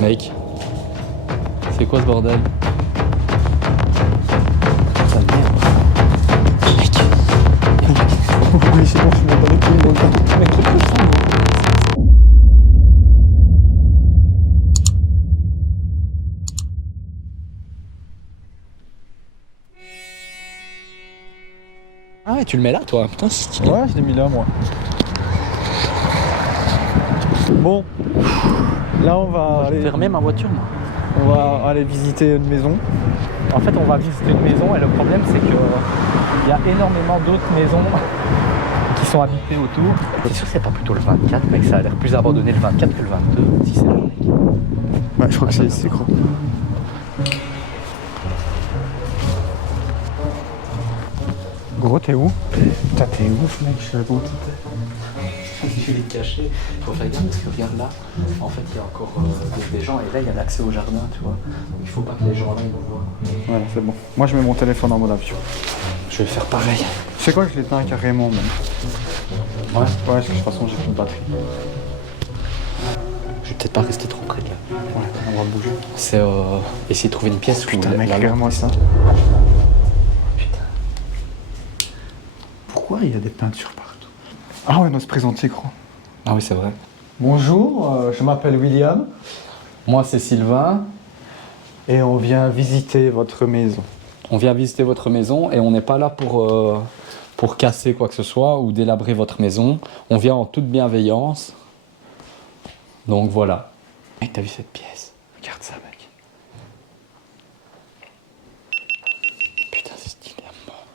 Mec, c'est quoi ce bordel? Ça merde. Mec, Oui, c'est bon, je suis dans les couilles, donc. Mec, qu'est-ce que ça, moi? ah ouais, tu le mets là toi, putain c'est stylé. Ouais, je l'ai mis là, moi. Bon, là on va Je vais aller, fermer ma voiture moi. on va aller visiter une maison. En fait, on va visiter une maison et le problème c'est que il y a énormément d'autres maisons qui sont habitées autour. T'es sûr que c'est pas plutôt le 24, mec? Ça a l'air plus abandonné le 24 que le 22, si c'est là, mec. Ouais, je crois que c'est ici, gros. Gros, t'es où? Putain, t'es ouf, mec, je savais pas où t'étais. Je vais te cacher, il faut faire gaffe parce que regarde là, en fait il y a encore des gens et là il y a l'accès au jardin, tu vois. Donc il faut pas que les gens là ils nous voient. Voilà, c'est bon. Moi, je mets mon téléphone en mode avion. Je vais faire pareil. Tu sais quoi, je l'éteins carrément, même. Ouais. Ouais, parce que de toute façon, j'ai plus de batterie. Je vais peut-être pas rester trop près de là. Ouais, on va bouger. C'est essayer de trouver une pièce où Putain, mec, la regarde-moi ça. Putain. Pourquoi il y a des peintures partout? Ah ouais, on doit se présenter, gros. Ah oui c'est vrai. Bonjour, je m'appelle William Moi c'est Sylvain. et on vient visiter votre maison. On vient visiter votre maison et on n'est pas là pour casser quoi que ce soit ou délabrer votre maison. On vient en toute bienveillance. Donc voilà. Mec, t'as vu cette pièce? Regarde ça, mec. Putain, c'est stylé à mort.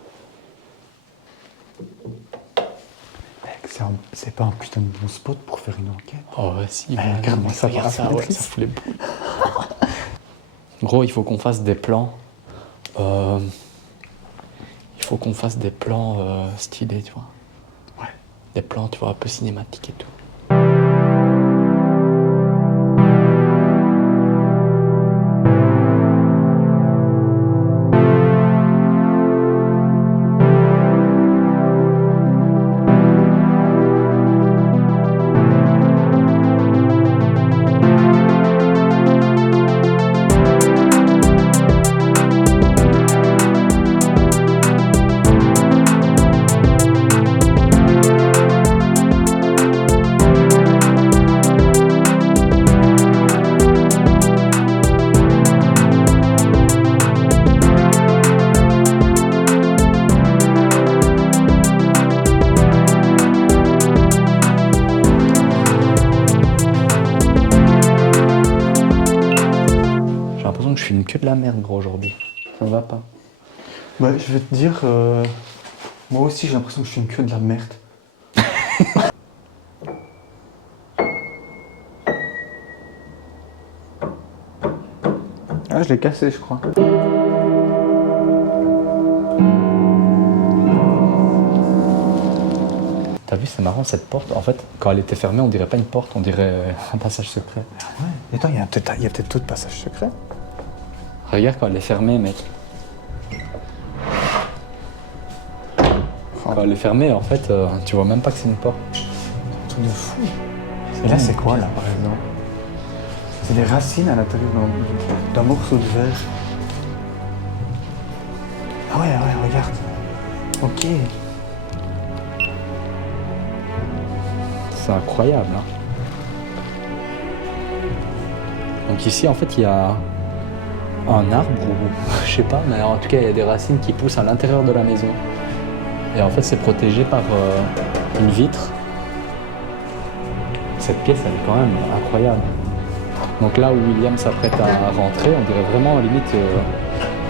Mec, c'est pas un putain de bon spot pour faire une enquête. Oh ouais, si. Regarde-moi ça, regarde ça, ouais, ça fout les boules. Gros, il faut qu'on fasse des plans. Il faut qu'on fasse des plans stylés, tu vois. Ouais. Des plans, tu vois, un peu cinématiques et tout. Je filme que de la merde, gros, aujourd'hui. Ça va pas. Bah, je vais te dire, moi aussi j'ai l'impression que je filme que de la merde. Ah, je l'ai cassé, je crois. T'as vu, c'est marrant cette porte. En fait, quand elle était fermée, on dirait pas une porte, on dirait un passage secret. Ouais. Et attends, il y a peut-être d'autres passages secrets. Regarde quand elle est fermée, mec. Quand elle est fermée, en fait, tu vois même pas que c'est une porte. Un truc de fou. Et là, c'est quoi, là, par exemple? C'est des racines à l'intérieur d'un morceau de verre. Ah ouais, regarde. Ok. C'est incroyable, hein. Donc ici, en fait, il y a un arbre, ou je sais pas, mais en tout cas, il y a des racines qui poussent à l'intérieur de la maison. Et en fait, c'est protégé par une vitre. Cette pièce, elle est quand même incroyable. Donc là où William s'apprête à rentrer, on dirait vraiment limite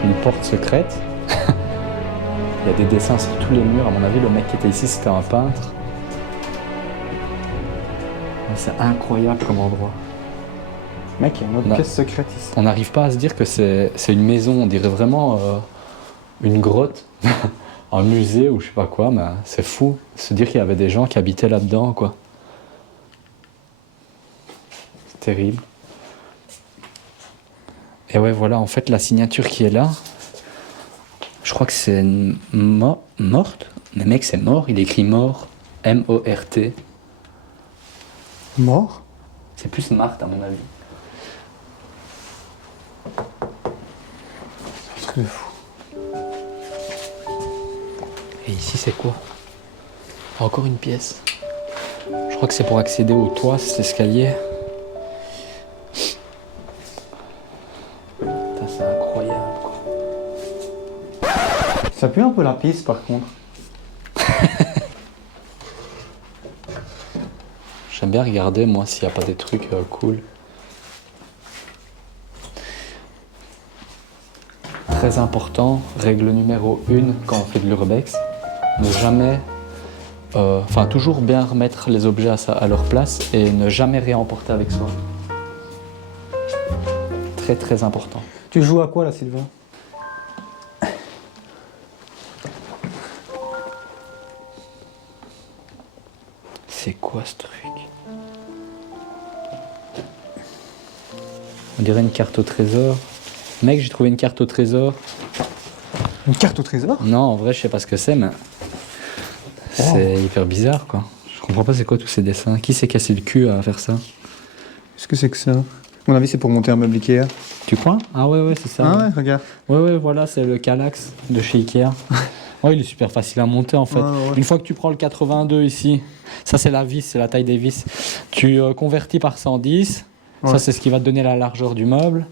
une porte secrète. Il y a des dessins sur tous les murs. À mon avis, le mec qui était ici, c'était un peintre. C'est incroyable comme endroit. Mec, il y a une autre pièce secrète ici. On n'arrive pas à se dire que c'est une maison. On dirait vraiment une grotte, un musée ou je sais pas quoi. Mais c'est fou. Se dire qu'il y avait des gens qui habitaient là-dedans, quoi. C'est terrible. Et ouais, voilà, en fait, la signature qui est là, je crois que c'est morte. Mais mec, c'est mort. Il écrit mort. M-O-R-T. Mort? C'est plus Marthe, à mon avis. truc de fou. Et ici, c'est quoi? Encore une pièce. Je crois que c'est pour accéder au toit, cet escalier. Putain, c'est incroyable, quoi. Ça pue un peu la piste par contre. J'aime bien regarder, moi, s'il n'y a pas des trucs cool. Très important, règle numéro 1 quand on fait de l'urbex, ne jamais, toujours bien remettre les objets à leur place et ne jamais rien emporter avec soi. Très très important. Tu joues à quoi là, Sylvain? C'est quoi ce truc? On dirait une carte au trésor. Mec, j'ai trouvé une carte au trésor. Une carte au trésor? Non, en vrai, je sais pas ce que c'est, mais c'est hyper bizarre, quoi. Je comprends pas c'est quoi tous ces dessins. Qui s'est cassé le cul à faire ça? Qu'est-ce que c'est que ça? À mon avis, c'est pour monter un meuble Ikea. Tu crois? Ah ouais, c'est ça. Ah ouais, regarde. Ouais, voilà, c'est le Kallax de chez Ikea. Ouais, il est super facile à monter, en fait. Ouais. Une fois que tu prends le 82 ici, ça c'est la vis, c'est la taille des vis. Tu convertis par 110. Ouais. Ça, c'est ce qui va te donner la largeur du meuble.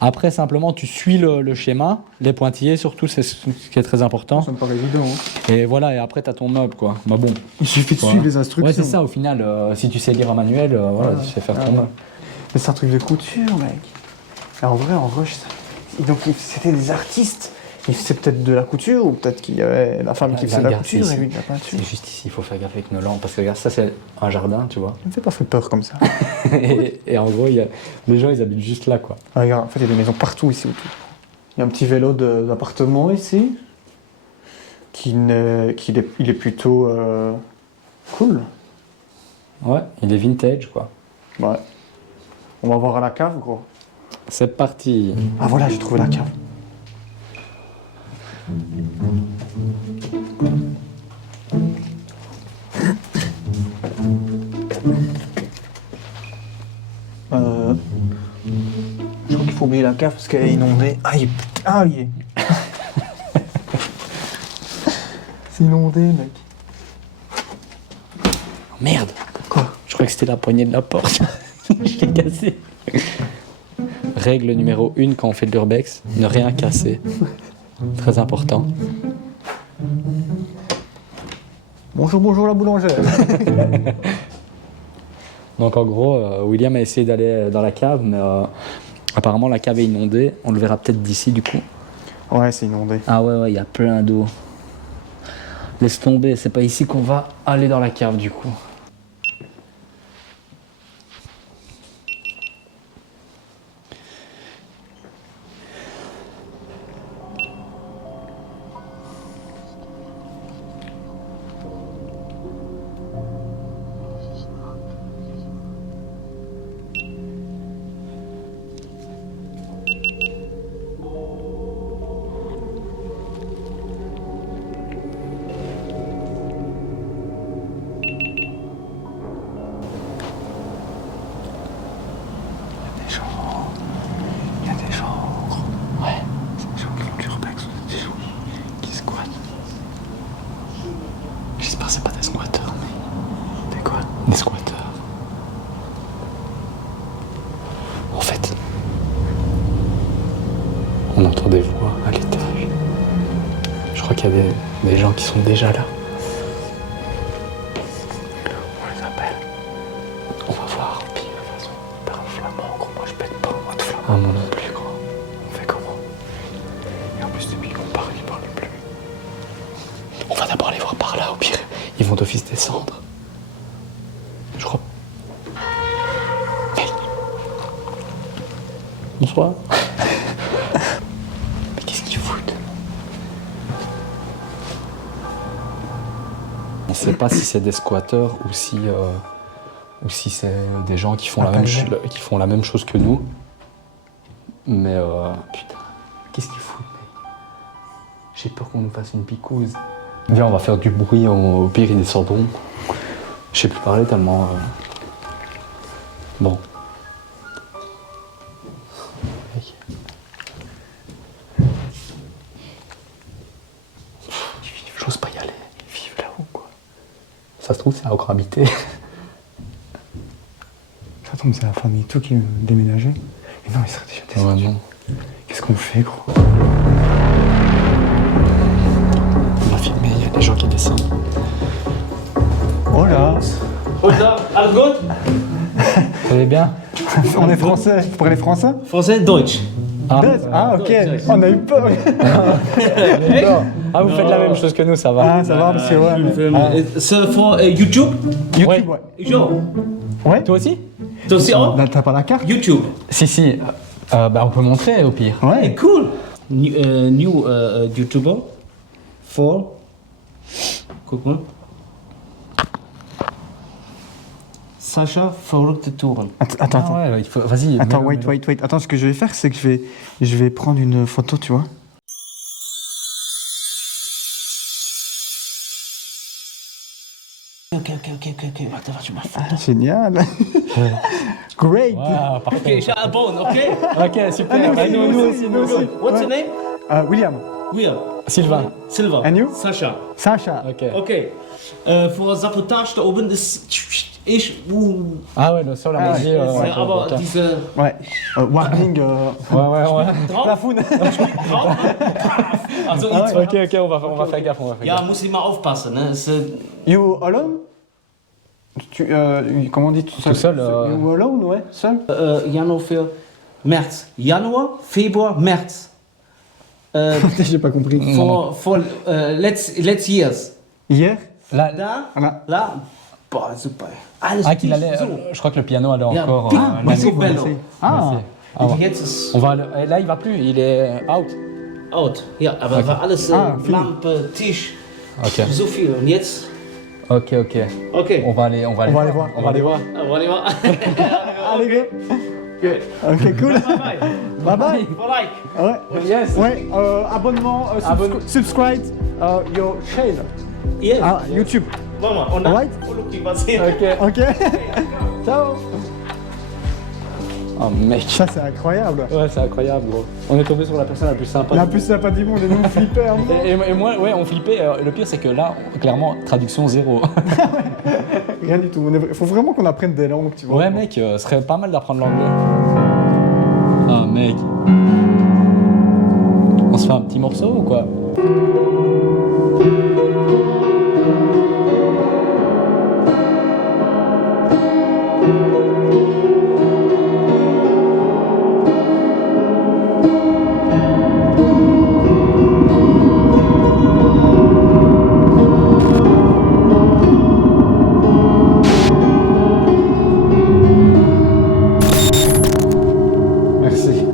Après, simplement, tu suis le schéma, les pointillés surtout, c'est ce qui est très important. Ça me paraît évident. Hein. Et voilà, et après, tu as ton meuble, quoi. Bah bon. Il suffit de Voilà. suivre les instructions. Ouais, c'est ça, au final, si tu sais lire un manuel, voilà, tu sais faire ton meuble. Mais c'est un truc de couture, mec. Et en vrai, donc c'était des artistes. C'est peut-être de la couture, ou peut-être qu'il y avait la femme qui faisait de la couture ici. et lui de la peinture. C'est juste ici, il faut faire gaffe avec nos lampes, parce que regarde, ça c'est un jardin, tu vois. Ça me fait pas fait peur comme ça. et en gros, les gens, ils habitent juste là, quoi. Ah, regarde, en fait, il y a des maisons partout ici autour. Il y a un petit vélo d'appartement ici, il est plutôt cool. Ouais, il est vintage, quoi. Ouais. On va voir à la cave, gros. C'est parti. Ah voilà, j'ai trouvé la cave. Je crois qu'il faut oublier la cave parce qu'elle est inondée. Aïe, putain, aïe. C'est inondé, mec. Merde. Quoi? Je crois que c'était la poignée de la porte. Je l'ai cassé. Règle numéro 1 quand on fait de l'urbex, ne rien casser. Très important. Bonjour la boulangère. Donc en gros, William a essayé d'aller dans la cave, mais apparemment la cave est inondée. On le verra peut-être d'ici du coup. Ouais, c'est inondé. Ah ouais, il y a plein d'eau. Laisse tomber, c'est pas ici qu'on va aller dans la cave du coup. Il y a des gens. Ouais. Des gens qui font du urbex, des gens qui squattent. J'espère que c'est pas des squatteurs, mais... Des quoi? Des squatteurs. En fait, on entend des voix à l'étage. Je crois qu'il y a des gens qui sont déjà là. On les appelle. On va voir. Puis, De toute façon, on perd un flamand, gros. Moi, je pète pas en mode flamand. ah, moi non plus, gros. On fait comment? Et en plus, depuis qu'on parle, ils parlent plus. On va d'abord aller voir par là, au pire. Ils vont d'office descendre. Je crois. Hey. Bonsoir. Mais qu'est-ce qu'ils foutent? On sait pas si c'est des squatteurs ou si c'est des gens qui font, qui font la même chose que nous. Mais putain, qu'est-ce qu'ils foutent, mec? J'ai peur qu'on nous fasse une picouse. Viens, on va faire du bruit, au pire ils descendront. Je sais plus parler tellement... Bon. Ça se trouve, c'est encore habité. Ça tombe, c'est la famille et tout qui déménageait. Mais non, il serait déjà descendu. Ouais, non. Qu'est-ce qu'on fait, gros? On a filmé, il y a des gens qui descendent. Oh là. Alles gut? Vous allez bien? On est français. Vous parlez français? Français, Deutsch. Ah, ok. Deutsch. On a eu peur. Ah, vous faites la même chose que nous, ça va. Ah, ça va, monsieur, ouais. mais- C'est pour YouTube? YouTube, ouais. YouTube. Ouais? Toi aussi? Toi aussi, oh? T'as pas la carte? YouTube. Si. Bah, on peut montrer au pire. Ouais. Cool. New YouTuber for. Guck mal. Sascha verrückte Touren. Attends. Ah ouais, il faut... Vas-y. Attends, mets-le, wait. Attends, ce que je vais faire, c'est que je vais prendre une photo, tu vois. Ok. Warte, tu m'as fait. Génial. Great. Wow, parfait. Ok, ich abonne, ok? Ok, super. Ah, nous aussi. What's your name? William. William. Sylvain. Silva. And you? Sascha. Sacha. Ok. Okay. Für Sabotage da oben ist ich. Ah ouais, le sol à mon avis. ouais, Aber ok. diese. Ouais. Warning. Ouais. Drauf. Drauf. Also, Ok, on va faire gaffe. ja, muss ich mal aufpassen. Ne? Es, You alone? Comment on dit tout seul? Tout seul, You alone, ouais. Seul? Januar für März. Januar, Februar, März. J'ai pas compris. For let's years. Hier? Là, Da. Boah, super. Alles qu'il allait. so. Je crois que le piano allait Ja, encore. Pico Bello. Ah. Ah, ouais. Jetzt ist On va. Là, il va plus. Il est out. out. Ja, aber war alles viel. Lampe, Tisch, Ok. so viel. Und jetzt? Ok. Okay. On va aller On va aller voir. On va aller voir. Warte mal. Allez, go. Good. Ok, cool. Bye bye. Bye bye. For like. Ouais. Yes. Ouais, abonnement, subscribe your channel. Yes. Ah, YouTube. Mach mal. Und dann Alright. Fotografieren, was sehen. Ok. Ok. Ciao. Oh mec. Ça, c'est incroyable. Ouais, c'est incroyable, gros. On est tombé sur la personne la plus sympa. La plus sympa du monde, et nous on flippait. Hein. Et moi, ouais, on flippait. Le pire, c'est que là, clairement, traduction zéro. Rien du tout. Il faut vraiment qu'on apprenne des langues, tu vois. Ouais, mec, ce serait pas mal d'apprendre l'anglais. Ah, mec. On se fait un petit morceau ou quoi? Merci.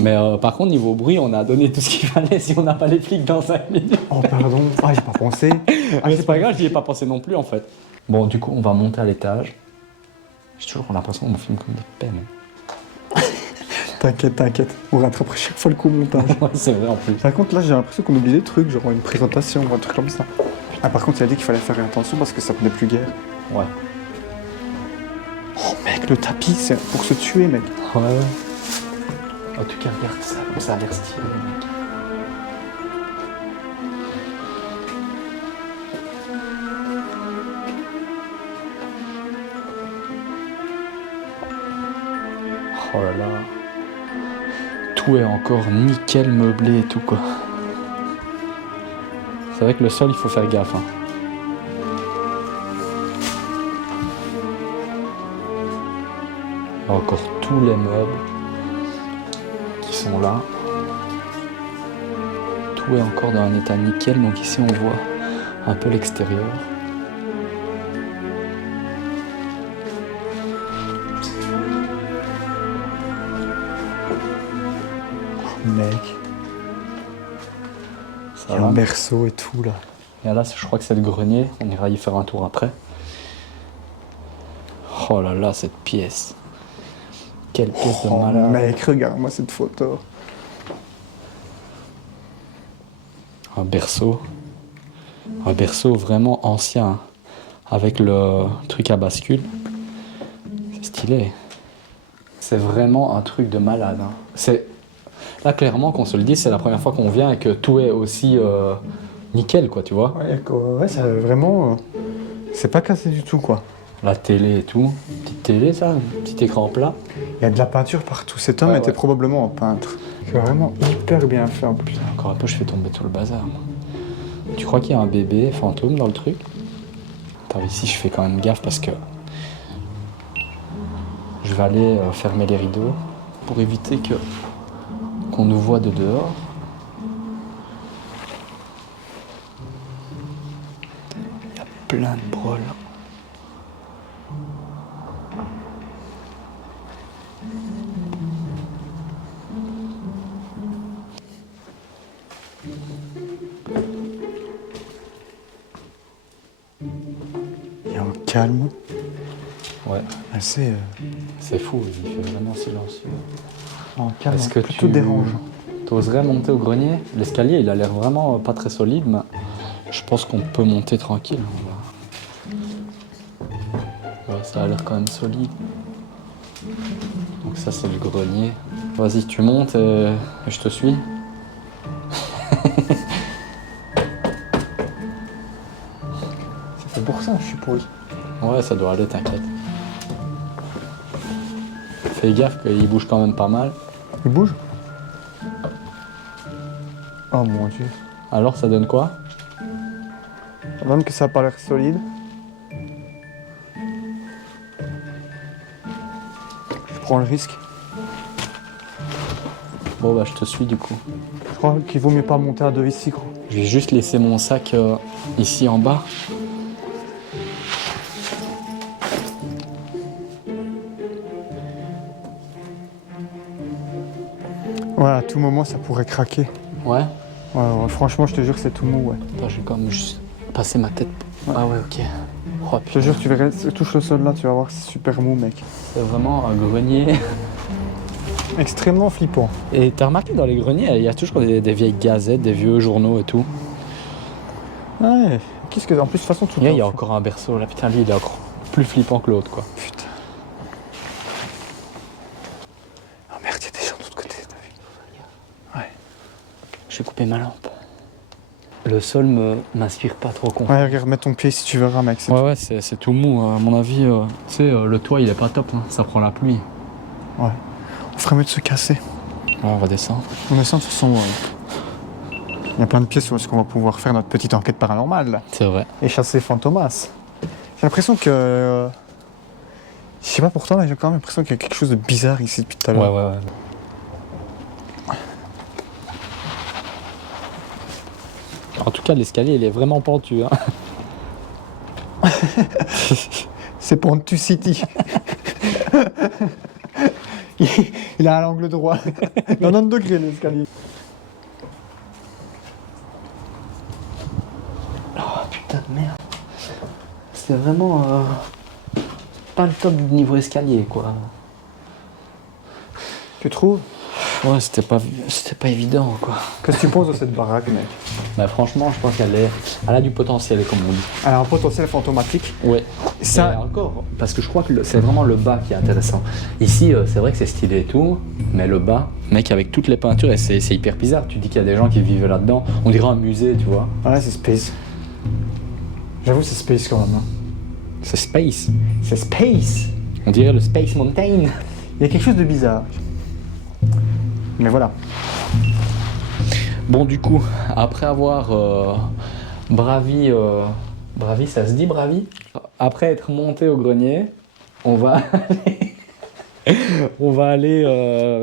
Mais par contre, niveau bruit, on a donné tout ce qu'il fallait si on n'a pas les flics dans 5 minutes. Oh, pardon. Ah, j'ai pas pensé. Mais c'est pas grave, j'y ai pas pensé non plus en fait. Bon, du coup, on va monter à l'étage. J'ai toujours l'impression qu'on me filme comme des peines. T'inquiète. On rattrape chaque fois le coup au montage. Ouais, c'est vrai en plus. Par contre, là, j'ai l'impression qu'on oublie des trucs, genre une présentation ou un truc comme ça. Ah, par contre, il a dit qu'il fallait faire attention parce que ça venait plus guère. Ouais. Oh, mec, le tapis, c'est pour se tuer, mec. Ouais. En tout cas, regarde ça, comme ça a l'air stylé, mec. Oh là là. Tout est encore nickel meublé et tout, quoi. C'est vrai que le sol, il faut faire gaffe, hein. Il y a encore tous les meubles qui sont là. Tout est encore dans un état nickel, donc ici on voit un peu l'extérieur. Oh, mec. Ça Il y a va. un berceau et tout, là. Et là, je crois que c'est le grenier. On ira y faire un tour après. Oh là là, cette pièce. Quelle pièce de Oh, malade. mec, regarde-moi cette photo. Un berceau. Un berceau vraiment ancien. Hein, avec le truc à bascule. C'est stylé. C'est vraiment un truc de malade. Hein. C'est... Là, clairement, qu'on se le dit, c'est la première fois qu'on vient et que tout est aussi nickel, quoi, tu vois. Ouais, c'est vraiment... C'est pas cassé du tout, quoi. La télé et tout. Petite télé, ça, un petit écran plat. Il y a de la peinture partout. Cet homme était probablement un peintre. C'est vraiment hyper bien fait en plus. Encore un peu, je fais tomber tout le bazar, moi. Tu crois qu'il y a un bébé fantôme dans le truc? Attends, ici, je fais quand même gaffe parce que je vais aller fermer les rideaux pour éviter qu'on nous voit de dehors. Il y a plein de broles. Il y a un calme Ouais, assez... c'est fou, il fait vraiment silencieux. un calme Est-ce que plutôt tu dérangeant. oserais monter au grenier? L'escalier, il a l'air vraiment pas très solide, mais je pense qu'on peut monter tranquille. Ouais, ça a l'air quand même solide. Donc ça, c'est le grenier. Vas-y, tu montes et je te suis. C'est pour ça, je suppose. Ouais, ça doit aller, t'inquiète. Fais gaffe qu'il bouge quand même pas mal. Il bouge? Oh mon dieu. Alors, ça donne quoi? Même que ça a pas l'air solide. Je prends le risque. Bon, bah, je te suis du coup. Je crois qu'il vaut mieux pas monter à deux ici, gros. Je vais juste laisser mon sac ici en bas. Ouais, à tout moment, ça pourrait craquer. Ouais. Ouais, franchement, je te jure, c'est tout mou, ouais. Attends, j'ai quand même juste passé ma tête. Ah ouais, ok. Oh, Je te jure, tu verras, touche le sol là, tu vas voir, c'est super mou, mec. c'est vraiment un grenier. Extrêmement flippant. Et t'as remarqué dans les greniers, il y a toujours des vieilles gazettes, des vieux journaux et tout. Ouais, qu'est-ce que. En plus, de toute façon, tout Et là, il y a temps, encore un berceau là. Putain, lui, il est encore plus flippant que l'autre, quoi. Putain. Oh merde, il y a des gens de l'autre côté, t'as vu? Ouais. Je vais couper ma lampe. Le sol m'inspire pas trop con. Ouais, regarde, mets ton pied si tu verras, mec. Ouais, c'est tout mou. À mon avis, tu sais, le toit, il est pas top. Hein. Ça prend la pluie. Ouais. On ferait mieux de se casser. Ouais, on va descendre. On descend de toute façon. Il y a plein de pièces où est-ce qu'on va pouvoir faire notre petite enquête paranormale là. C'est vrai. Et chasser Fantomas. J'ai l'impression que. Je sais pas pourtant, mais j'ai quand même l'impression qu'il y a quelque chose de bizarre ici depuis tout à l'heure. Ouais. En tout cas, l'escalier, il est vraiment pentu. Hein. C'est Pontu City. Il a un angle droit. 90 degrés l'escalier. Oh putain de merde. C'est vraiment pas le top du niveau escalier, quoi. Tu trouves? Ouais, c'était pas évident, quoi. Qu'est-ce que tu penses de cette baraque, mec? Mais franchement, je pense elle a du potentiel, comme on dit. Elle a un potentiel fantomatique. Ouais. Ça- Et encore, parce que je crois que c'est vraiment le bas qui est intéressant. Ici, c'est vrai que c'est stylé et tout, mais le bas, mec, avec toutes les peintures, et c'est hyper bizarre. Tu dis qu'il y a des gens qui vivent là-dedans. On dirait un musée, tu vois. Ouais, c'est space. J'avoue, c'est space quand même. Hein. C'est space. C'est space. On dirait le Space Mountain. Il y a quelque chose de bizarre. Mais voilà. Bon, du coup, après avoir bravi, ça se dit bravi? Après être monté au grenier, on va aller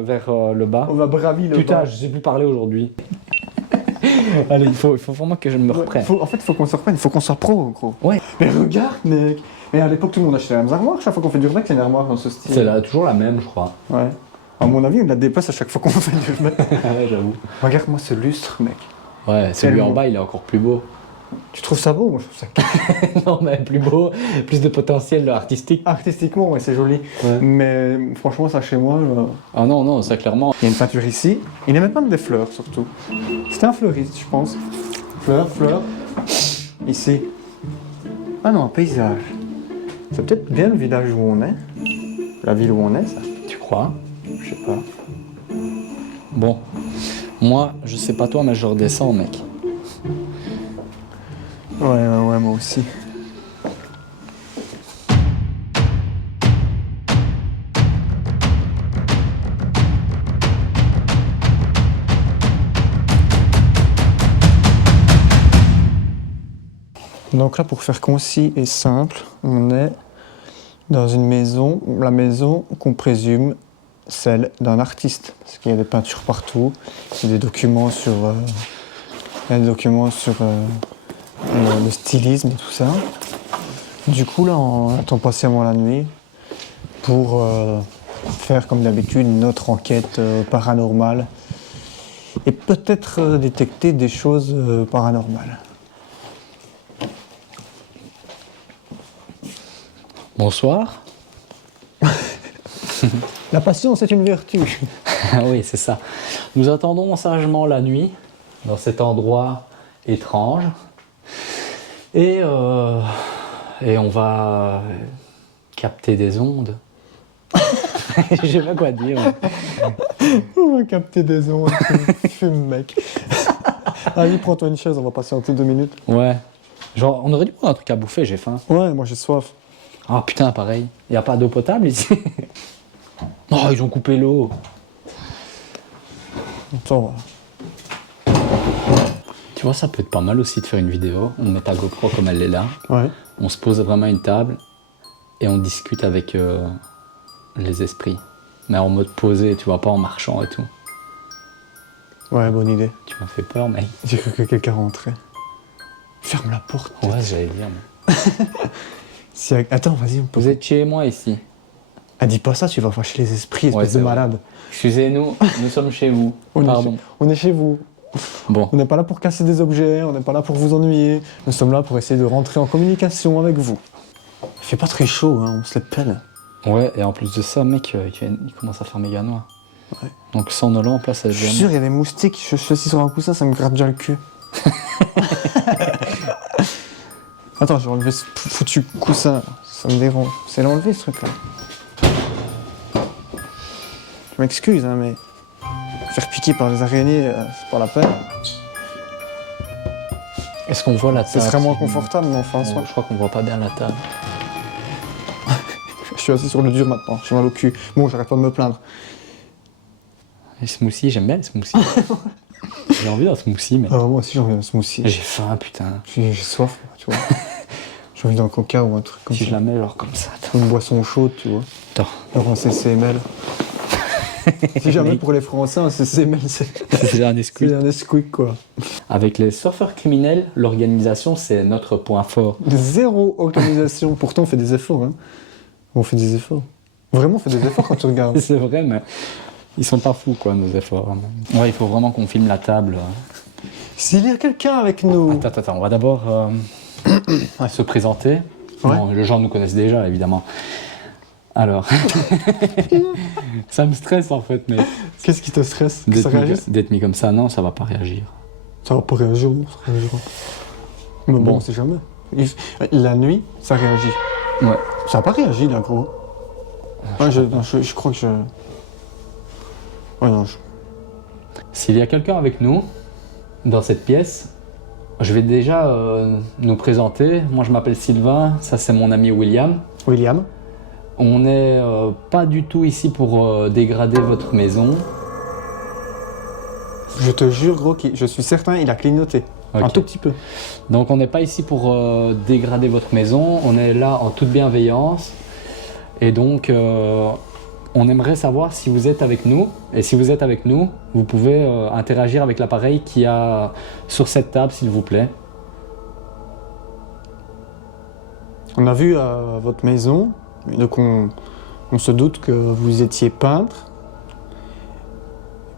vers le bas. On va braver le Putain, bas. je sais plus parler aujourd'hui. Allez, il faut vraiment que je me reprenne. En fait, il faut qu'on se reprenne, il faut qu'on soit pro, gros. Ouais. Mais regarde, mec. Mais à l'époque, tout le monde achetait les mêmes armoires. Chaque fois qu'on fait du remake, c'est une armoire dans ce style. C'est toujours la même, je crois. Ouais. À mon avis, on la dépasse à chaque fois qu'on fait du remake. Ouais, j'avoue. Regarde-moi ce lustre, mec. Ouais, celui en Tellement. bas, il est encore plus beau. Tu trouves ça beau? Moi, je trouve ça Non, mais plus beau, plus de potentiel artistique. artistiquement, ouais, c'est joli. Ouais. Mais franchement, ça chez moi. Ah non, ça clairement. Il y a une peinture ici. Il n'aimait pas des fleurs, surtout. C'était un fleuriste, je pense. Fleurs. Ici. Ah non, un paysage. C'est peut-être bien le village où on est. La ville où on est, ça. Tu crois? Je sais pas. Bon, moi, je sais pas toi, mais je redescends, mec. Ouais, moi aussi. Donc là, pour faire concis et simple, on est dans une maison, la maison qu'on présume celle d'un artiste, parce qu'il y a des peintures partout, il y a des documents sur, le stylisme et tout ça. Du coup, là, on attend patiemment la nuit pour faire, comme d'habitude, notre enquête paranormale et peut-être détecter des choses paranormales. Bonsoir. La patience est une vertu. Oui, c'est ça. Nous attendons sagement la nuit dans cet endroit étrange. Et on va capter des ondes. Je sais pas quoi dire. On va capter des ondes. Fume, mec. Allez, prends-toi une chaise, on va patienter 2 minutes. Ouais. Genre, on aurait dû prendre un truc à bouffer, j'ai faim. Ouais, moi j'ai soif. Ah putain, pareil. Y a pas d'eau potable ici? Oh, ils ont coupé l'eau. Attends, Tu vois, ça peut être pas mal aussi de faire une vidéo. On met ta GoPro comme elle est là. ouais. On se pose vraiment à une table et on discute avec les esprits. Mais en mode posé, tu vois, pas en marchant et tout. Ouais, bonne idée. Tu m'as fait peur, mec. J'ai cru que quelqu'un rentrait. Ferme la porte. Ouais, j'allais dire. Mais... Si, attends, vas-y, on peut. Vous êtes chez moi ici. Ah, dis pas ça, tu vas fâcher les esprits, espèce Ouais, de c'est vrai. malade. Excusez-nous, nous sommes chez vous. On Pardon. on est chez vous. Bon, On n'est pas là pour casser des objets, on n'est pas là pour vous ennuyer. Nous sommes là pour essayer de rentrer en communication avec vous. Il fait pas très chaud, hein, on se les pèle. ouais, et en plus de ça, mec, il commence à faire méga noir. Ouais. Donc sans nos lampes, là, ça Je suis devient... sûr, il y a des moustiques, je suis assis sur un coussin, ça me gratte déjà le cul. Attends, je vais enlever ce foutu coussin, ça me dérange. C'est l'enlever ce truc-là. Je m'excuse, hein, mais faire piquer par les araignées, c'est pas la peine. Est-ce qu'on voit la Ce table? serait moins confortable, mais enfin, soit. Je crois qu'on voit pas bien la table. Je suis assis sur le dur maintenant, j'ai mal au cul. Bon, j'arrête pas de me plaindre. Les smoothies, j'aime bien les smoothies. J'ai envie d'un smoothie, mais... Moi aussi, j'ai envie d'un smoothie. J'ai faim, putain. J'ai soif, tu vois. J'ai envie d'un coca ou un truc comme Si ça. je la mets genre comme ça, attends. Une boisson chaude, tu vois. Attends. Alors un CCML. Si jamais pour les Français, un CCML, c'est C'est un Nesquik. un Nesquik, quoi. Avec les surfeurs criminels, l'organisation, c'est notre point fort. Zéro organisation. Pourtant, on fait des efforts, hein. On fait des efforts. Vraiment, on fait des efforts quand tu regardes. C'est vrai, mais ils sont pas fous, quoi, nos efforts. Ouais, il faut vraiment qu'on filme la table. S'il y a quelqu'un avec nous... Attends, on va d'abord se présenter. Ouais. Bon, les gens nous connaissent déjà, évidemment. Alors, ça me stresse en fait, mais Qu'est-ce qui te stresse? Que ça réagisse? d'être mis comme ça, non, ça va pas réagir. Ça va pas réagir, non, ça réagira. Mais bon, on sait jamais. La nuit, ça réagit. Ouais. Ça a pas réagi, là, gros. Ouais, je crois que je... Ouais, non, S'il y a quelqu'un avec nous, dans cette pièce, je vais déjà nous présenter. Moi, je m'appelle Sylvain, ça c'est mon ami William. William? On n'est pas du tout ici pour dégrader votre maison. Je te jure, gros, je suis certain, il a clignoté. Ok. Un tout petit peu. Donc on n'est pas ici pour dégrader votre maison, on est là en toute bienveillance. Et donc on aimerait savoir si vous êtes avec nous. Et si vous êtes avec nous, vous pouvez interagir avec l'appareil qu'il y a sur cette table, s'il vous plaît. On a vu votre maison, donc on se doute que vous étiez peintre.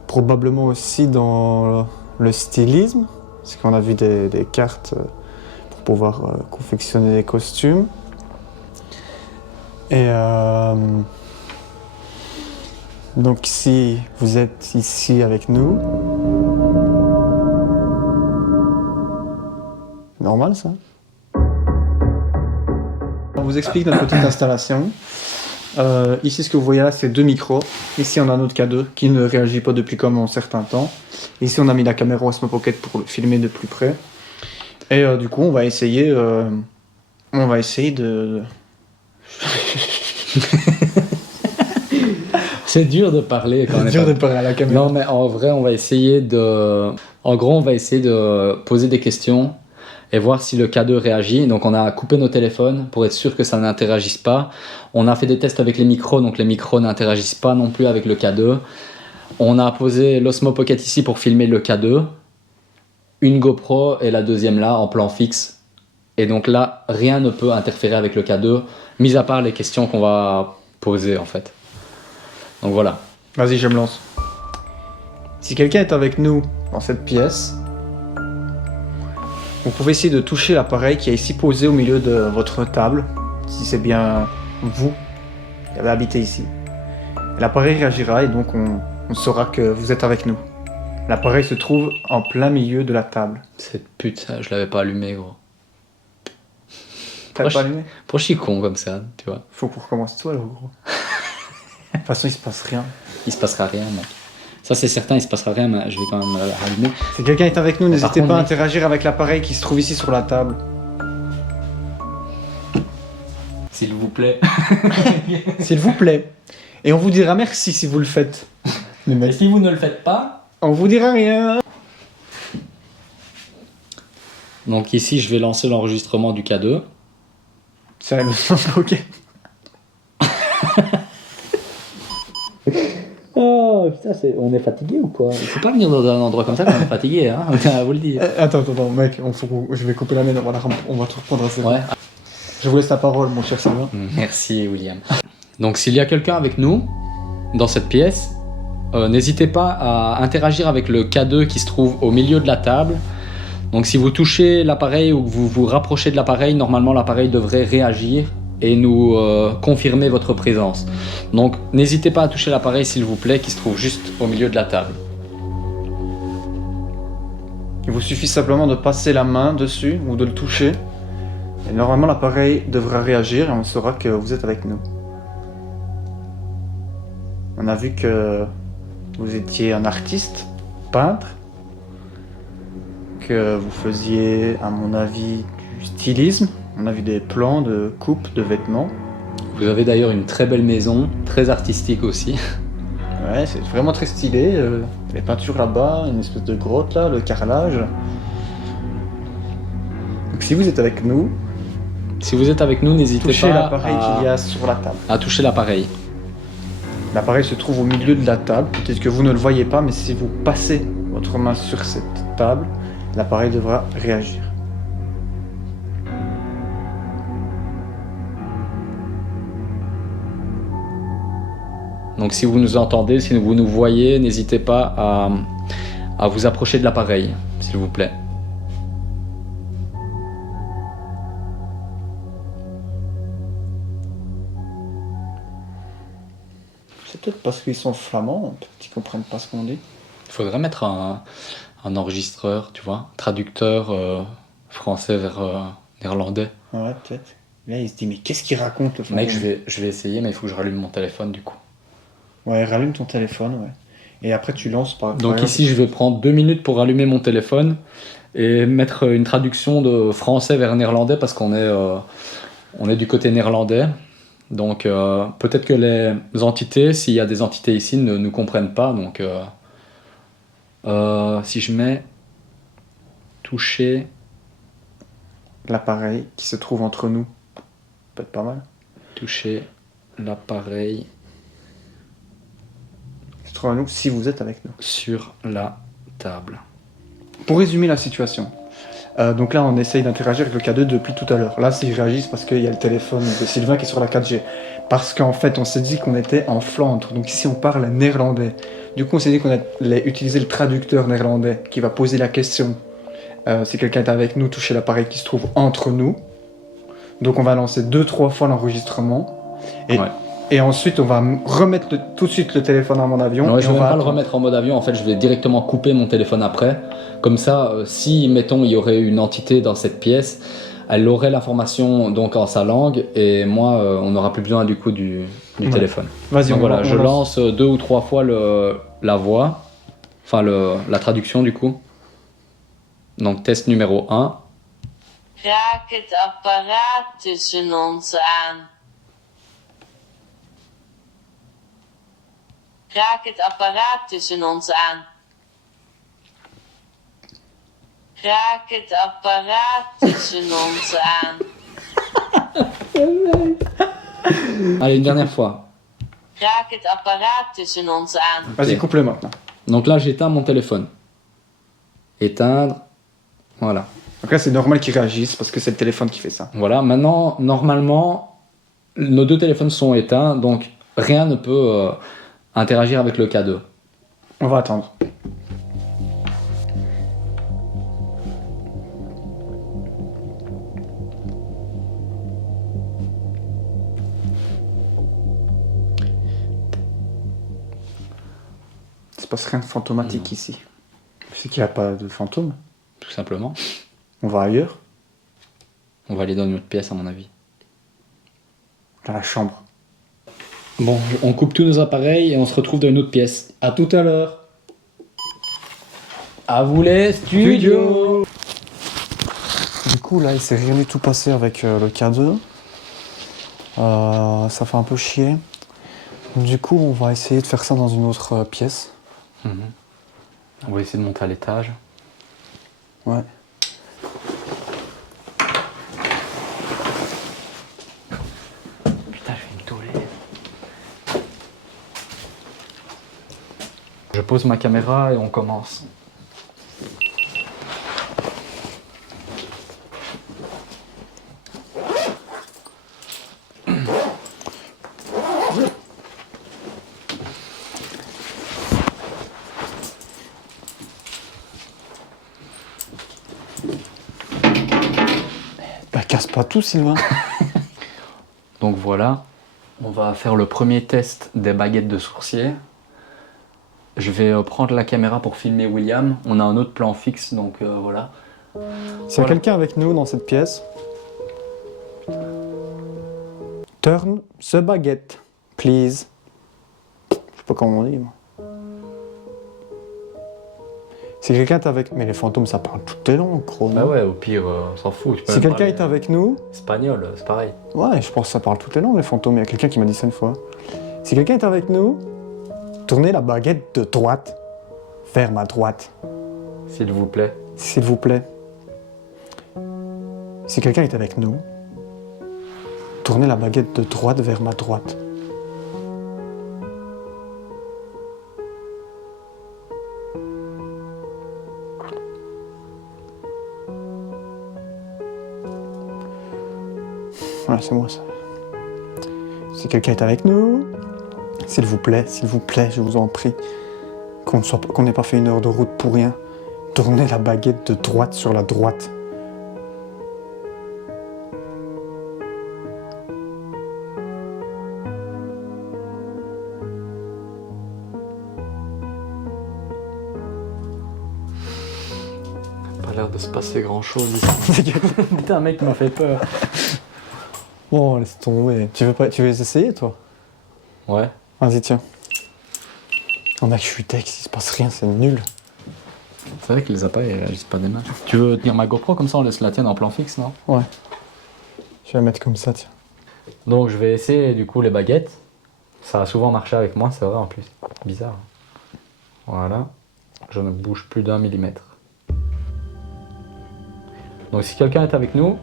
Probablement aussi dans le stylisme, parce qu'on a vu des cartes pour pouvoir confectionner des costumes. Et donc si vous êtes ici avec nous, normal ça. On vous explique notre petite installation. Ici, ce que vous voyez là, c'est 2 micros. Ici, on a notre K2 qui ne réagit pas depuis comme un certain temps. Ici, on a mis la caméra Osmo Pocket pour le filmer de plus près. Et du coup, on va essayer de... C'est dur de parler quand on est dur pas- de parler à la caméra. Non, mais en vrai, on va essayer de... En gros, on va essayer de poser des questions et voir si le K2 réagit. Donc on a coupé nos téléphones pour être sûr que ça n'interagisse pas. On a fait des tests avec les micros, donc les micros n'interagissent pas non plus avec le K2. On a posé l'Osmo Pocket ici pour filmer le K2, une GoPro et la deuxième là en plan fixe. Et donc là, rien ne peut interférer avec le K2, mis à part les questions qu'on va poser en fait. Donc voilà. Vas-y, je me lance. Si quelqu'un est avec nous dans cette pièce, vous pouvez essayer de toucher l'appareil qui est ici posé au milieu de votre table, si c'est bien vous qui avez habité ici. L'appareil réagira et donc on saura que vous êtes avec nous. L'appareil se trouve en plein milieu de la table. Cette pute, ça, je l'avais pas allumé, gros. T'as pas allumé? Pourquoi je suis con comme ça, tu vois? Faut qu'on recommence toi, là, gros. De toute façon, il se passe rien. Il se passera rien, mec. Ça, c'est certain, il se passera rien, mais je vais quand même allumer. Si quelqu'un est avec nous, n'hésitez contre, pas à mec- interagir avec l'appareil qui se trouve ici sur la table. S'il vous plaît. S'il vous plaît. Et on vous dira merci si vous le faites. Les Et mecs. si vous ne le faites pas... On vous dira rien. Donc ici, je vais lancer l'enregistrement du K2. C'est ok. Oh putain, on est fatigué ou quoi? Il faut pas venir dans un endroit comme ça quand on est fatigué, hein. À vous le dire. Attends, mec, je vais couper la mienne, on va tout reprendre assez. Ouais. Je vous laisse la parole, mon cher Sylvain. Merci William. Donc s'il y a quelqu'un avec nous dans cette pièce, n'hésitez pas à interagir avec le K2 qui se trouve au milieu de la table. Donc si vous touchez l'appareil ou que vous vous rapprochez de l'appareil, normalement l'appareil devrait réagir et nous confirmer votre présence. Donc n'hésitez pas à toucher l'appareil s'il vous plaît qui se trouve juste au milieu de la table. Il vous suffit simplement de passer la main dessus ou de le toucher. Et normalement, l'appareil devra réagir et on saura que vous êtes avec nous. On a vu que vous étiez un artiste, peintre, que vous faisiez, à mon avis, du stylisme. On a vu des plans de coupe de vêtements. Vous avez d'ailleurs une très belle maison, très artistique aussi. Ouais, c'est vraiment très stylé. Les peintures là-bas, une espèce de grotte là, le carrelage. Donc si vous êtes avec nous, Si vous êtes avec nous, n'hésitez touchez pas l'appareil qu'il y a sur la table. à toucher l'appareil. L'appareil se trouve au milieu de la table. Peut-être que vous ne le voyez pas, mais si vous passez votre main sur cette table, l'appareil devra réagir. Donc si vous nous entendez, si vous nous voyez, n'hésitez pas à vous approcher de l'appareil, s'il vous plaît. C'est peut-être parce qu'ils sont flamands, peut-être qu'ils comprennent pas ce qu'on dit. Il faudrait mettre un enregistreur, tu vois, traducteur français vers néerlandais. Ouais, peut-être. Là, il se dit, mais qu'est-ce qu'il raconte le flamand? Mec, je vais essayer, mais il faut que je rallume mon téléphone du coup. Ouais, rallume ton téléphone, ouais. Et après, tu lances par Donc exemple- ici, je vais prendre 2 minutes pour rallumer mon téléphone et mettre une traduction de français vers néerlandais parce qu'on est du côté néerlandais. Donc peut-être que les entités, s'il y a des entités ici, ne nous comprennent pas. Donc si je mets toucher, l'appareil qui se trouve entre nous. Peut être pas mal. toucher l'appareil Qui se trouve à nous si vous êtes avec nous. sur la table. Pour résumer la situation, donc là on essaye d'interagir avec le K2 depuis tout à l'heure. Là s'ils réagissent parce qu'il y a le téléphone de Sylvain qui est sur la 4G. Parce qu'en fait on s'est dit qu'on était en Flandre, donc ici on parle néerlandais. Du coup on s'est dit qu'on allait utiliser le traducteur néerlandais qui va poser la question. Si quelqu'un est avec nous, toucher l'appareil qui se trouve entre nous. Donc on va lancer 2-3 fois l'enregistrement. Et ensuite on va remettre tout de suite le téléphone en mode avion. Non, et je on vais va même pas le attendre. remettre en mode avion, en fait je vais directement couper mon téléphone après. Comme ça, si mettons il y aurait une entité dans cette pièce, elle aurait l'information donc en sa langue et moi on n'aura plus besoin du coup du Ouais. téléphone. Vas-y, Donc on voilà, va- on je lance. lance 2 ou 3 fois la voix, enfin la traduction du coup. Donc test numéro 1. Raak het apparaat tussen ons aan. Raak het apparaat tussen ons aan. Raak het apparaat tussen ons aan. Allez, une dernière fois. Raak het apparaat tussen ons aan. Vas-y, coupe-le maintenant. Donc là, j'éteins mon téléphone. Éteindre. Voilà. Donc là, c'est normal qu'il réagisse parce que c'est le téléphone qui fait ça. Voilà. Maintenant, normalement, nos deux téléphones sont éteints, donc rien ne peut interagir avec le K2. On va attendre. Il se passe rien de fantomatique ici. C'est qu'il n'y a pas de fantôme. Tout simplement. On va ailleurs, On va aller dans une autre pièce, à mon avis. dans la chambre. Bon, on coupe tous nos appareils et on se retrouve dans une autre pièce. À tout à l'heure. À vous les studios. Du coup, là, il s'est rien du tout passé avec le K2. Ça fait un peu chier. Du coup, on va essayer de faire ça dans une autre pièce. On va essayer de monter à l'étage. Ouais. Putain, je vais me tourner. Je pose ma caméra et on commence. Bah, casse pas tout, Sylvain. Donc voilà, on va faire le premier test des baguettes de sourcier. Je vais prendre la caméra pour filmer William. On a un autre plan fixe, donc voilà. S'il y a Voilà. quelqu'un avec nous dans cette pièce, turn the baguette, please. Je sais pas comment on dit, moi. Si quelqu'un est avec... Mais les fantômes, ça parle toutes les langues, gros. Bah non ouais, au pire, on s'en fout. Si quelqu'un est avec nous... Espagnol, c'est pareil. Ouais, je pense que ça parle toutes les langues, les fantômes. Il y a quelqu'un qui m'a dit ça une fois. Si quelqu'un est avec nous, tournez la baguette de droite vers ma droite, S'il vous plaît. s'il vous plaît. Si quelqu'un est avec nous, tournez la baguette de droite vers ma droite. Voilà, c'est moi ça. Si quelqu'un est avec nous, s'il vous plaît, je vous en prie, qu'on n'ait pas fait 1 heure de route pour rien, tournez la baguette de droite sur la droite. Pas l'air de se passer grand chose ici. Putain, mec, m'a fait peur. Bon, laisse tomber. Tu veux essayer, toi? Ouais. Vas-y, tiens. Oh mec, je suis texte, il se passe rien, c'est nul. C'est vrai qu'ils appareils réagissent pas des mains. Tu veux tenir ma GoPro comme ça on laisse la tienne en plan fixe, non? Ouais. Je vais la mettre comme ça, tiens. Donc je vais essayer du coup les baguettes. Ça a souvent marché avec moi, c'est vrai en plus. Bizarre. Voilà. Je ne bouge plus d'1 millimètre. Donc si quelqu'un est avec nous,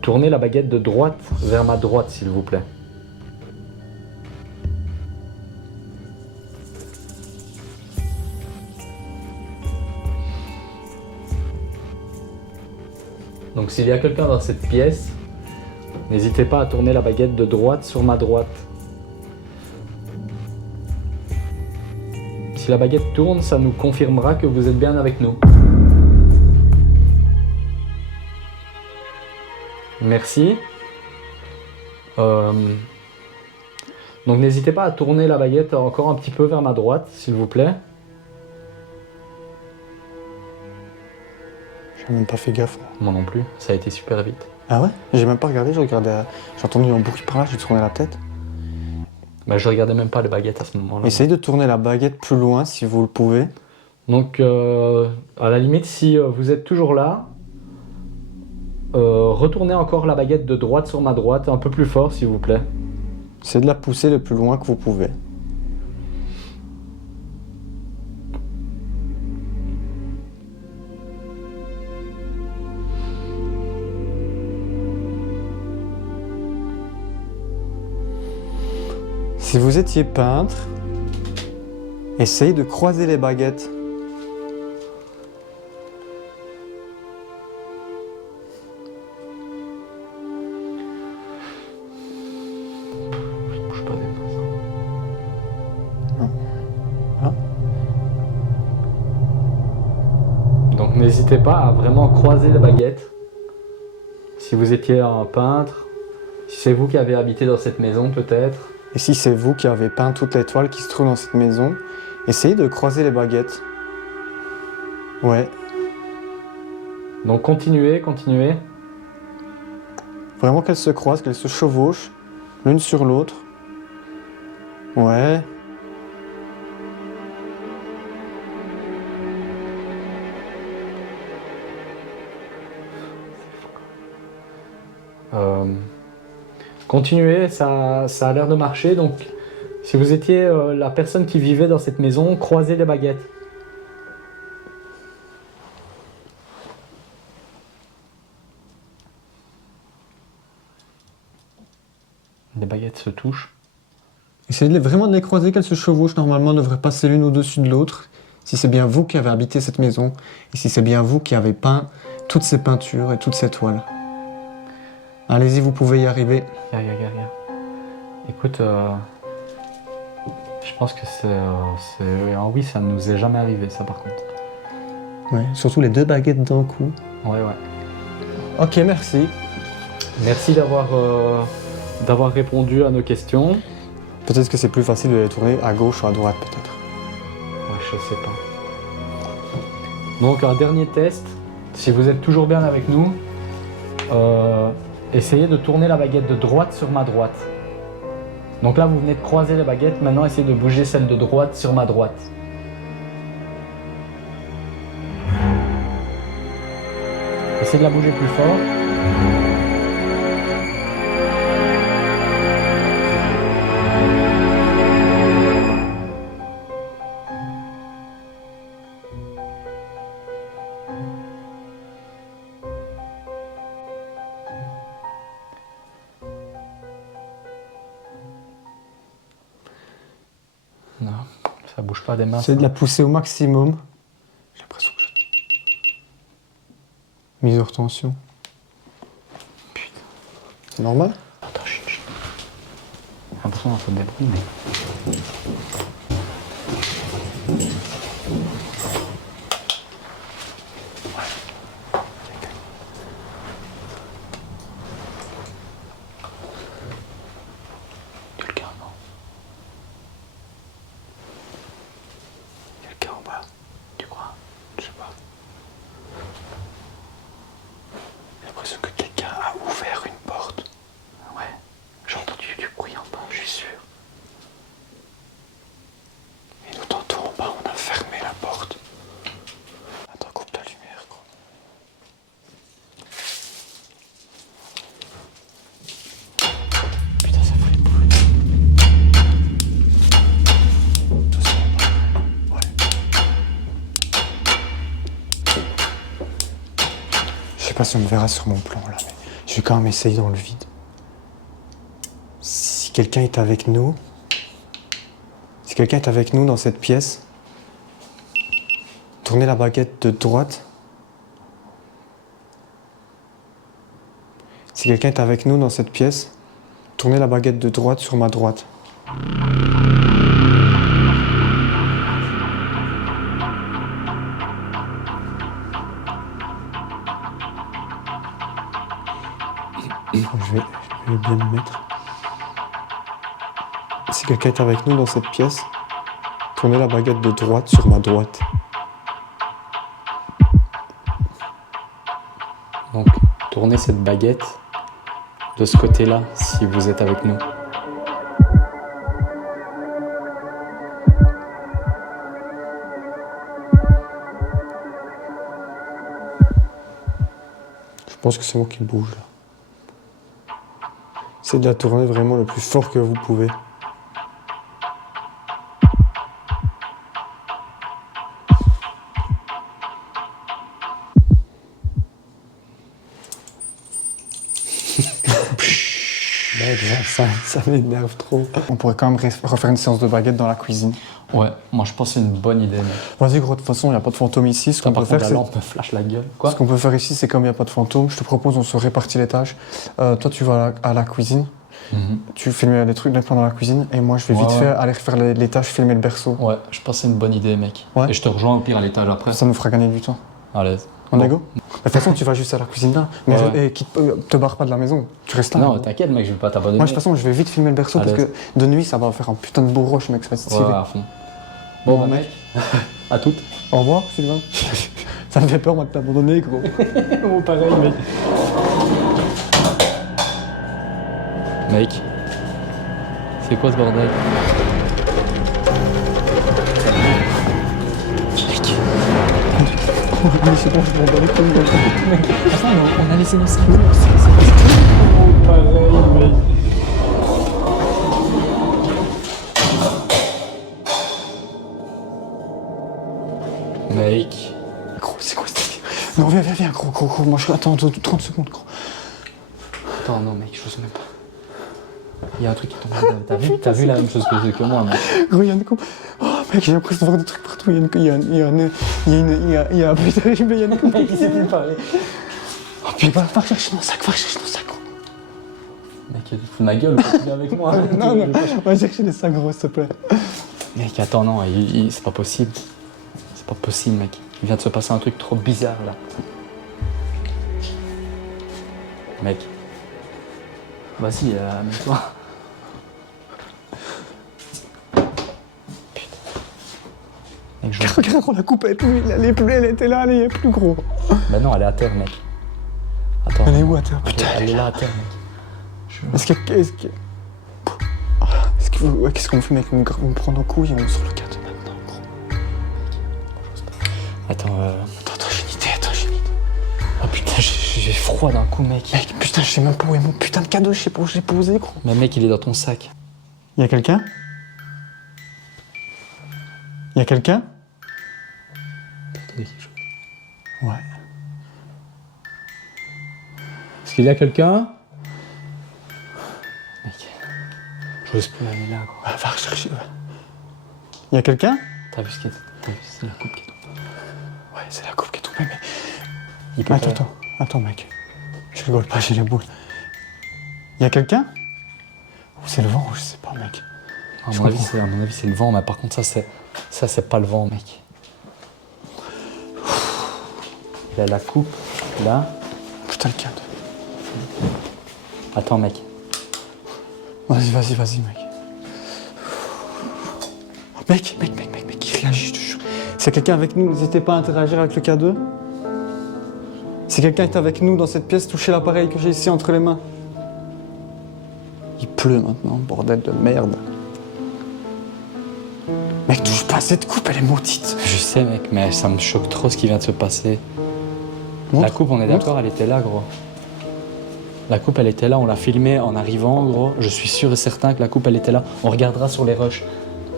tournez la baguette de droite vers ma droite s'il vous plaît. Donc s'il y a quelqu'un dans cette pièce, n'hésitez pas à tourner la baguette de droite sur ma droite. Si la baguette tourne, ça nous confirmera que vous êtes bien avec nous. Merci. Donc n'hésitez pas à tourner la baguette encore un petit peu vers ma droite, s'il vous plaît. J'ai même pas fait gaffe. Moi. Moi non plus, ça a été super vite. Ah ouais? J'ai même pas regardé, j'ai entendu un bruit par là, j'ai tourné la tête. Bah, je regardais même pas les baguettes à ce moment-là. Essayez de tourner la baguette plus loin si vous le pouvez. Donc à la limite, si vous êtes toujours là, retournez encore la baguette de droite sur ma droite, un peu plus fort s'il vous plaît. Essayez de la pousser le plus loin que vous pouvez. Si vous étiez peintre, essayez de croiser les baguettes. Bouge pas des mains. Non. Là. Donc n'hésitez pas à vraiment croiser les baguettes. Si vous étiez un peintre, si c'est vous qui avez habité dans cette maison peut-être. Et si c'est vous qui avez peint toutes les toiles qui se trouvent dans cette maison, essayez de croiser les baguettes. Ouais, Donc continuez. vraiment qu'elles se croisent, qu'elles se chevauchent l'une sur l'autre. Ouais. Continuez, ça a l'air de marcher. Donc si vous étiez la personne qui vivait dans cette maison, croisez les baguettes. Les baguettes se touchent. Essayez vraiment de les croiser, qu'elles se chevauchent. Normalement, elles devraient passer l'une au-dessus de l'autre. Si c'est bien vous qui avez habité cette maison, et si c'est bien vous qui avez peint toutes ces peintures et toutes ces toiles. Allez-y, vous pouvez y arriver. Regarde. Écoute, je pense que c'est... oui, ça ne nous est jamais arrivé, ça par contre. Ouais, surtout les deux baguettes d'un coup. Ouais. Ok, merci. Merci d'avoir répondu à nos questions. Peut-être que c'est plus facile de les tourner à gauche ou à droite, peut-être. Ouais, je sais pas. Donc un dernier test. Si vous êtes toujours bien avec nous, essayez de tourner la baguette de droite sur ma droite. Donc là, vous venez de croiser les baguettes. Maintenant, essayez de bouger celle de droite sur ma droite. Essayez de la bouger plus fort. Non, ça bouge pas des mains. Essayez de la pousser au maximum. J'ai l'impression que je... Mise hors tension. Putain. C'est normal? Attends, chut. J'ai l'impression d'entendre des bruits, mais... Quelqu'un, non? Quelqu'un en bas, tu crois? Je sais pas. J'ai l'impression que quelqu'un a ouvert une porte. Ouais, j'ai entendu du bruit en bas, je suis sûr. Et nous, tantôt en bas, on a fermé la porte. Attends, coupe la lumière, gros. Putain, ça fait bruit. Doucement. Ouais. Je sais pas si on me verra sur mon plan là, mais je vais quand même essayer dans le vide. Si quelqu'un est avec nous, dans cette pièce, tournez la baguette de droite. Si quelqu'un est avec nous dans cette pièce, tournez la baguette de droite sur ma droite. Je vais bien me mettre. Si quelqu'un est avec nous dans cette pièce, tournez la baguette de droite sur ma droite. Donc, tournez cette baguette de ce côté-là, si vous êtes avec nous. Je pense que c'est moi qui bouge là. Essayez de la tourner vraiment le plus fort que vous pouvez. mec, ça m'énerve trop. On pourrait quand même refaire une séance de baguette dans la cuisine. Ouais, moi je pense que c'est une bonne idée, mec. Vas-y gros, de toute façon, il n'y a pas de fantôme ici. Ce qu'on peut Par faire, contre, la c'est... lampe me flash la gueule. Quoi? Ce qu'on peut faire ici, c'est comme il n'y a pas de fantôme, je te propose, on se répartit les tâches. Toi, tu vas à la cuisine, tu filmes les trucs pendant la cuisine, et moi, je vais vite fait aller refaire les tâches, filmer le berceau. Ouais, je pense que c'est une bonne idée, mec. Ouais. Et je te rejoins au pire à l'étage après. Ça nous fera gagner du temps. Allez. On est go? De toute façon, tu vas juste à la cuisine là. Mais Ouais. te barre pas de la maison, tu restes là. Non, t'inquiète, mec, je vais pas t'abandonner. Moi, de toute façon, je vais vite filmer le berceau Allez. parce que de nuit, ça va faire un putain de beau rush, mec, ça va être stylé. Ouais, à fond. Bon, Bon, mec, à toutes. Au revoir, Sylvain. Ça me fait peur, moi, de t'abandonner, gros. Bon, pareil, mec. Mec, c'est quoi ce bordel? Mais c'est bon, je m'en bats les couilles, mec. Attends, on a laissé nos sacs. Pareil, mec. Mec. Gros, c'est quoi cette idée? Non, viens, gros. Moi, je attends 30 secondes, gros. Attends, non, mec, je sais même pas. Il y a un truc qui tombe dedans. T'as vu la même chose que moi, mec. Gros, il y a une coupe. Oh, mec, j'ai l'impression de voir des trucs partout. Il y a un putain, il y a une coupe qui s'est préparée. Oh, puis va rechercher mon sac, gros. Mec, tu te fous de ma gueule ou tu viens avec moi? Non, va chercher les sacs, gros, s'il te plaît. Mec, attends, non, c'est pas possible. C'est pas possible, mec. Il vient de se passer un truc trop bizarre, là. Mec. Vas-y, amène-toi. Putain. Mec, je... Regarde, la coupe, elle était là, elle est plus gros. Bah non, elle est à terre, mec. Attends. Elle est où à terre? Putain, Elle est là à terre, mec. Qu'est-ce qu'on fait, mec? On prend nos couilles et on sort le cadeau maintenant, gros. Attends, Attends, j'ai une idée. Oh putain, j'ai froid d'un coup, mec. Mec, putain, je sais même pas où est mon putain de cadeau, je sais pas où je l'ai posé, gros. Mais mec, il est dans ton sac. Y'a quelqu'un? Ouais. Est-ce qu'il y a quelqu'un? Mec, j'ose plus aller là, gros. Va rechercher. Y'a quelqu'un? T'as vu ce qu'il y a? T'as vu, c'est la coupe qui est tombée. Ouais, c'est la coupe qui est tombée, mais... Il peut pas- Attends, mec. Je rigole pas, j'ai les boules. Y'a quelqu'un? Ou c'est le vent, ou je sais pas, mec. À mon avis, c'est le vent, mais par contre, ça, c'est pas le vent, mec. Il y a la coupe, là. Putain, le cadeau. Attends, mec. Vas-y, mec. Mec, il réagit, je te jure. C'est quelqu'un avec nous, n'hésitez pas à interagir avec le cadeau. Si quelqu'un est avec nous dans cette pièce, touchez l'appareil que j'ai ici entre les mains. Il pleut maintenant, bordel de merde. Mec, touche pas à cette coupe, elle est maudite. Je sais, mec, mais ça me choque trop ce qui vient de se passer. Montre, La coupe, on est d'accord, elle était là, gros. La coupe, elle était là, on l'a filmée en arrivant, gros. Je suis sûr et certain que la coupe, elle était là. On regardera sur les rushs.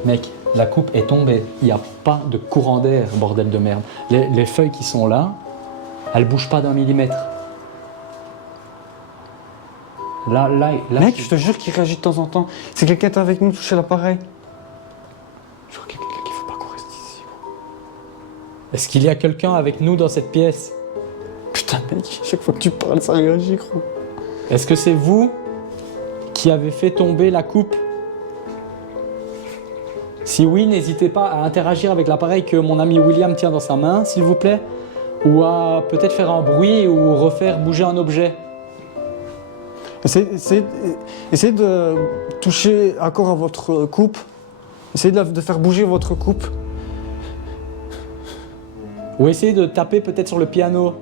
Mec, la coupe est tombée. Il n'y a pas de courant d'air, bordel de merde. Les feuilles qui sont là, elles bougent pas d'un millimètre. Là, Mec, je te jure qu'il réagit de temps en temps. Si quelqu'un est avec nous, touchez l'appareil. Je crois qu'il y a quelqu'un qui veut pas qu'on reste ici, gros. Est-ce qu'il y a quelqu'un avec nous dans cette pièce? Putain, mec, chaque fois que tu parles, ça réagit, gros. Est-ce que c'est vous qui avez fait tomber la coupe? Si oui, n'hésitez pas à interagir avec l'appareil que mon ami William tient dans sa main, s'il vous plaît, ou à peut-être faire un bruit ou refaire bouger un objet. Essayez de toucher encore à votre coupe. Essayez de faire bouger votre coupe. Ou essayez de taper peut-être sur le piano,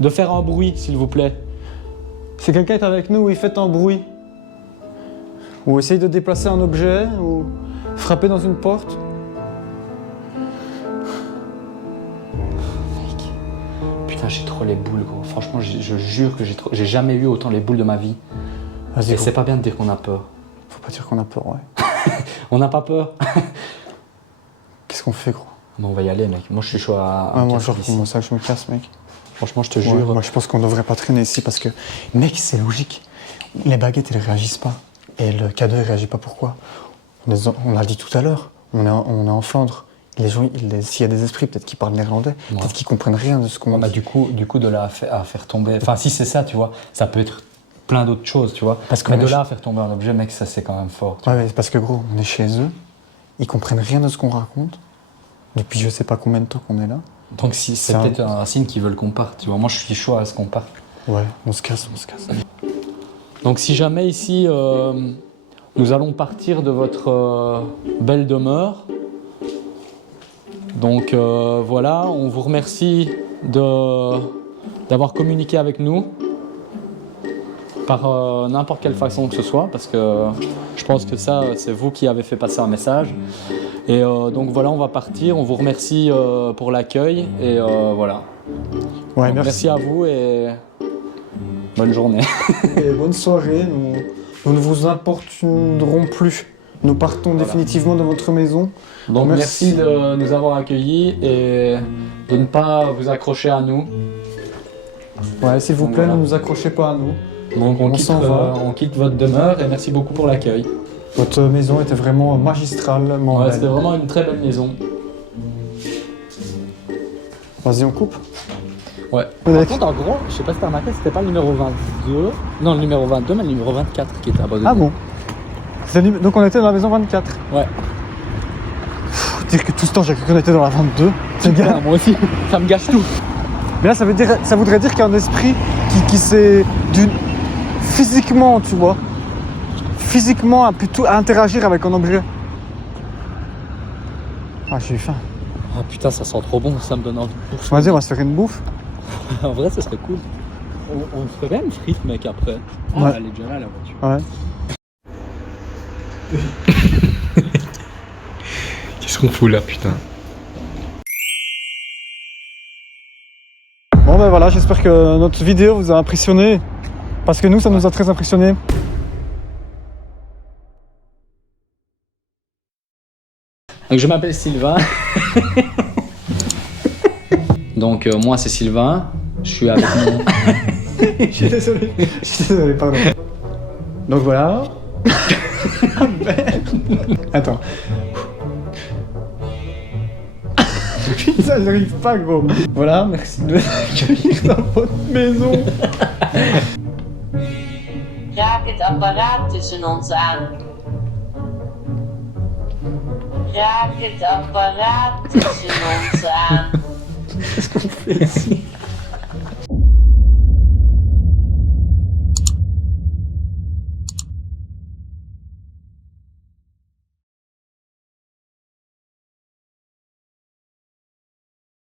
de faire un bruit, s'il vous plaît. Si quelqu'un est avec nous, il fait un bruit. Ou essayez de déplacer un objet, ou frapper dans une porte. Putain, j'ai trop les boules, gros. Franchement, je jure que j'ai jamais eu autant les boules de ma vie. Vas-y, Et gros. c'est pas bien de dire qu'on a peur. Faut pas dire qu'on a peur, ouais. On n'a pas peur. Qu'est-ce qu'on fait, gros? Mais on va y aller, mec. Moi, je suis chaud à Moi, casser je reprends d'ici. mon sac, je me casse, mec. Franchement, je te Ouais, jure. moi, je pense qu'on devrait pas traîner ici parce que, mec, c'est logique. Les baguettes, elles réagissent pas. Et le cadeau, il réagit pas. Pourquoi? On l'a dit tout à l'heure, on est en Flandre. Les gens, s'il y a des esprits, peut-être qu'ils parlent néerlandais, peut-être qu'ils comprennent rien de ce qu'on dit. Du coup, de là à faire tomber... Enfin, si c'est ça, tu vois, ça peut être plein d'autres choses, tu vois. Mais de là à faire tomber un objet, mec, ça c'est quand même fort. Ouais, parce que gros, on est chez eux, ils comprennent rien de ce qu'on raconte, depuis je sais pas combien de temps qu'on est là. Donc c'est peut-être un signe qu'ils veulent qu'on parte, tu vois. Moi, je suis chaud à ce qu'on parte. Ouais, on se casse. Donc si jamais ici, nous allons partir de votre belle demeure, donc voilà, on vous remercie d'avoir communiqué avec nous par n'importe quelle façon que ce soit, parce que je pense que ça, c'est vous qui avez fait passer un message. Et donc voilà, on va partir, on vous remercie pour l'accueil, et voilà. Ouais, donc, merci à vous et bonne journée. Et bonne soirée, nous ne vous importunerons plus. Nous partons définitivement de votre maison. Donc merci de nous avoir accueillis et de ne pas vous accrocher à nous. Ouais, s'il vous plaît, voilà. Ne nous accrochez pas à nous. Donc on quitte votre demeure et merci beaucoup pour l'accueil. Votre maison était vraiment magistralement Ouais, belle. c'était vraiment une très belle maison. Vas-y, on coupe. Ouais. Par contre, en gros, je sais pas si t'as remarqué, c'était pas le numéro 22. Non, le numéro 22, mais le numéro 24 qui était abandonné. Ah bon? Donc on était dans la maison 24. Ouais. Dire que tout ce temps j'ai cru qu'on était dans la 22. C'est bien. Ouais, moi aussi, ça me gâche tout. Mais là ça voudrait dire qu'il y a un esprit qui s'est physiquement, tu vois. Physiquement a pu interagir avec un objet. Ah, j'ai eu faim. Ah putain, ça sent trop bon, ça me donne envie de bouffer. Vas-y, on va se faire une bouffe. En vrai, ça serait cool. On ferait une frite, mec, après. Ah, Ouais. elle est déjà là, la voiture. Ouais. Qu'est-ce qu'on fout là, putain? Bon ben voilà, j'espère que notre vidéo vous a impressionné. Parce que nous, ça nous a très impressionné. Donc je m'appelle Sylvain. Donc moi c'est Sylvain. Je suis avec mon... Je suis désolé, pardon. Donc voilà. Attends. Ça j'arrive pas gros. Voilà, merci de m'accueillir dans votre maison. Raak het apparaat tussen ons aan. Raak het apparaat tussen ons aan. Qu'est-ce qu'on fait ici?